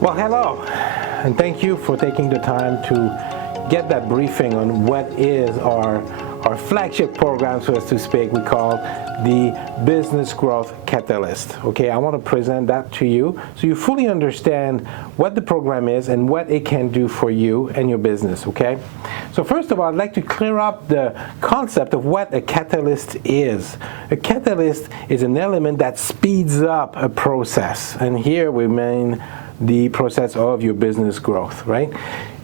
Well, hello, and thank you for taking the time to get that briefing on what is our flagship program, so as to speak, we call the Business Growth Catalyst. Okay, I want to present that to you so you fully understand what the program is and what it can do for you and your business, okay? So first of all, I'd like to clear up the concept of what a catalyst is. A catalyst is an element that speeds up a process, and here we mean the process of your business growth, right?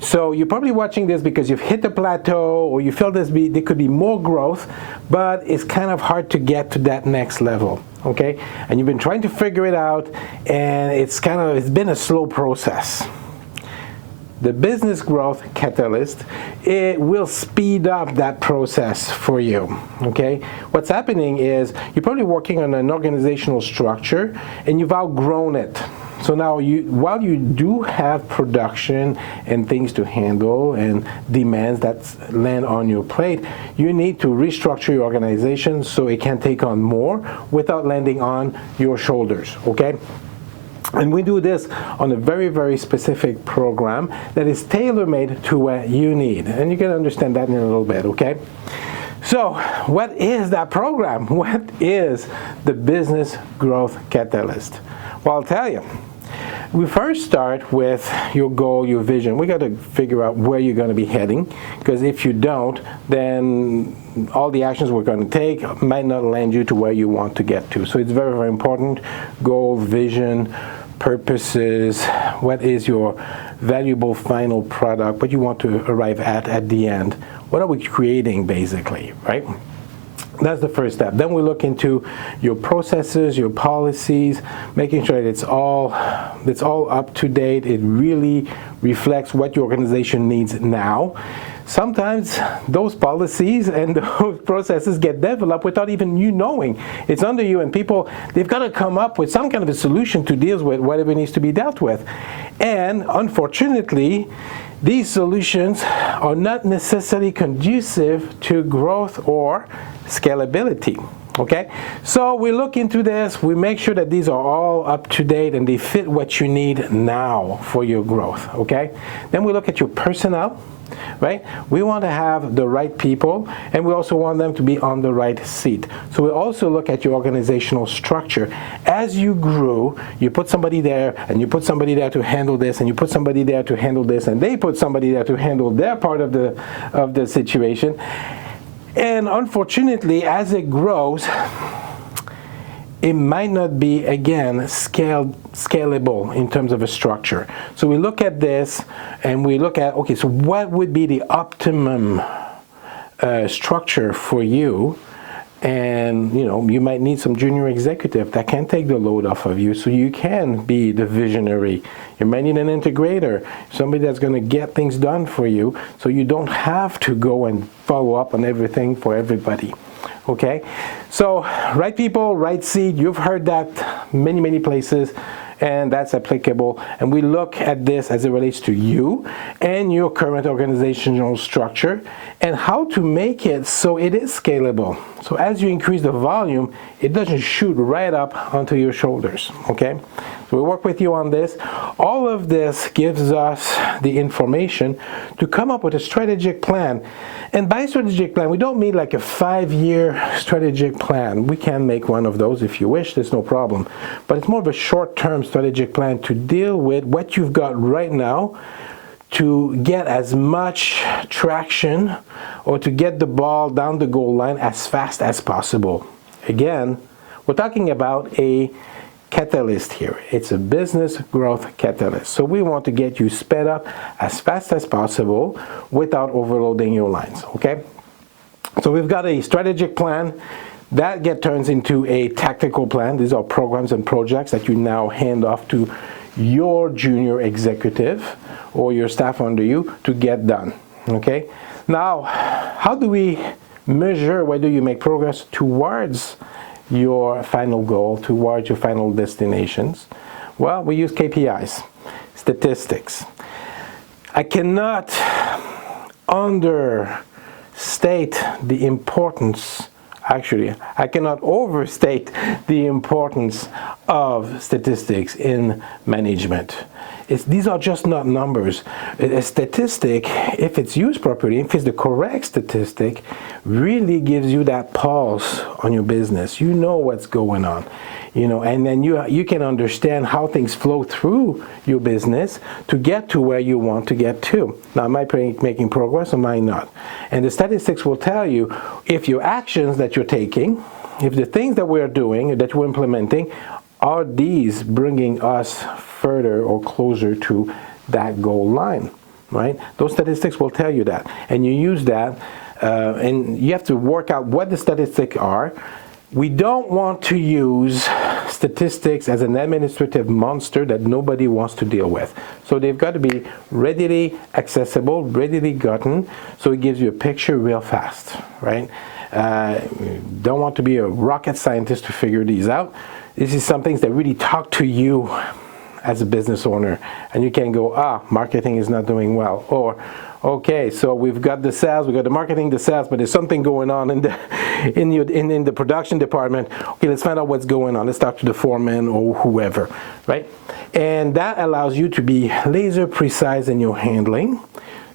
So you're probably watching this because you've hit a plateau or you feel there could be more growth, but it's kind of hard to get to that next level, okay? And you've been trying to figure it out, and it's been a slow process. The Business Growth Catalyst, it will speed up that process for you, okay? What's happening is you're probably working on an organizational structure and you've outgrown it. So now, while you do have production and things to handle and demands that land on your plate, you need to restructure your organization so it can take on more without landing on your shoulders, okay? And we do this on a very, very specific program that is tailor-made to what you need. And you can understand that in a little bit, okay? So what is that program? What is the Business Growth Catalyst? Well, I'll tell you. We first start with your goal, your vision. We got to figure out where you're going to be heading, because if you don't, then all the actions we're going to take might not land you to where you want to get to. So it's very, very important. Goal, vision, purposes, what is your valuable final product, what you want to arrive at the end. What are we creating, basically, right? That's the first step. Then we look into your processes, your policies, making sure that it's all up to date. It really reflects what your organization needs now. Sometimes those policies and those processes get developed without even you knowing. It's under you, and people, they've got to come up with some kind of a solution to deal with whatever needs to be dealt with. And unfortunately, these solutions are not necessarily conducive to growth or scalability, okay? So we look into this, we make sure that these are all up to date and they fit what you need now for your growth, okay? Then we look at your personnel, right? We want to have the right people, and we also want them to be on the right seat. So we also look at your organizational structure. As you grow, you put somebody there, and you put somebody there to handle this, and you put somebody there to handle this, and they put somebody there to handle their part of the situation. And unfortunately, as it grows, it might not be, again, scalable in terms of a structure. So we look at this and we look at, okay, so what would be the optimum structure for you? And, you might need some junior executive that can take the load off of you so you can be the visionary. You might need an integrator, somebody that's going to get things done for you so you don't have to go and follow up on everything for everybody. Okay? So, right people, right seat, you've heard that many, many places, and that's applicable. And we look at this as it relates to you and your current organizational structure and how to make it so it is scalable. So as you increase the volume, it doesn't shoot right up onto your shoulders, okay? So we work with you on this. All of this gives us the information to come up with a strategic plan. And by strategic plan, we don't mean like a 5-year strategic plan. We can make one of those if you wish, there's no problem. But it's more of a short-term strategic plan to deal with what you've got right now, to get as much traction or to get the ball down the goal line as fast as possible. Again, we're talking about a catalyst here. It's a business growth catalyst. So we want to get you sped up as fast as possible without overloading your lines, okay? So we've got a strategic plan that turns into a tactical plan. These are programs and projects that you now hand off to your junior executive or your staff under you to get done, okay? Now, how do we measure whether you make progress towards your final goal, towards your final destinations? Well, we use KPIs, statistics. I cannot understate the importance Actually, I cannot overstate the importance of statistics in management. These are just not numbers. A statistic, if it's used properly, if it's the correct statistic, really gives you that pulse on your business. You know what's going on, and then you can understand how things flow through your business to get to where you want to get to. Now, am I making progress or am I not? And the statistics will tell you if your actions that you're taking, if the things that we're doing, that we're implementing, are these bringing us further or closer to that goal line, right? Those statistics will tell you that. And you use that, and you have to work out what the statistics are. We don't want to use statistics as an administrative monster that nobody wants to deal with. So they've got to be readily accessible, readily gotten, so it gives you a picture real fast, right? Don't want to be a rocket scientist to figure these out. This is some things that really talk to you as a business owner, and you can go, marketing is not doing well, or okay, so we've got the sales, we've got the marketing, the sales, but there's something going on in the production department. Okay, let's find out what's going on. Let's talk to the foreman or whoever, right? And that allows you to be laser precise in your handling.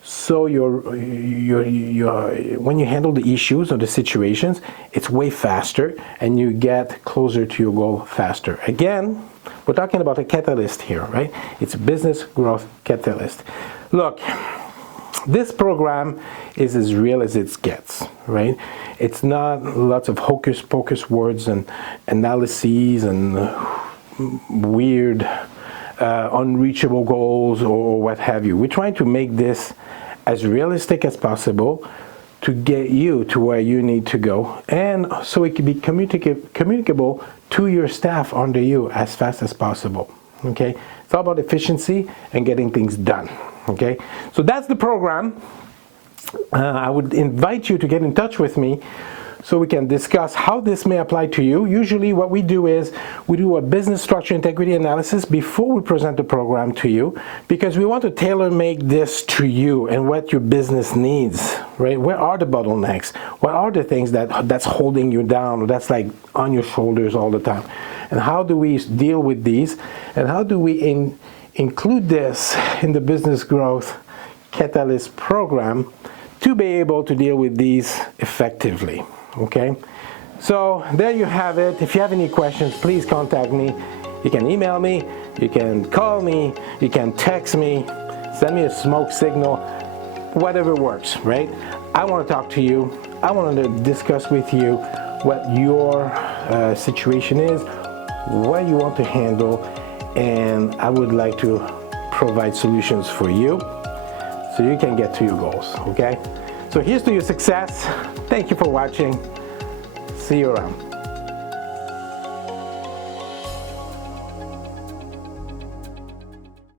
So when you handle the issues or the situations, it's way faster and you get closer to your goal faster. Again, we're talking about a catalyst here, right? It's a business growth catalyst. Look, this program is as real as it gets, right? It's not lots of hocus pocus words and analyses and weird unreachable goals or what have you. We're trying to make this as realistic as possible to get you to where you need to go, and so it can be communicable to your staff under you as fast as possible. Okay, it's all about efficiency and getting things done. Okay, so that's the program. I would invite you to get in touch with me so we can discuss how this may apply to you. Usually what we do is we do a business structure integrity analysis before we present the program to you, because we want to tailor-make this to you and what your business needs, right? Where are the bottlenecks? What are the things that's holding you down, or that's like on your shoulders all the time? And how do we deal with these? And how do we include this in the business growth catalyst program to be able to deal with these effectively? Okay, so there you have it. If you have any questions, please contact me. You can email me, you can call me, you can text me, send me a smoke signal, whatever works, right? I want to talk to you. I want to discuss with you what your situation is, what you want to handle, and I would like to provide solutions for you so you can get to your goals, okay? So here's to your success. Thank you for watching. See you around.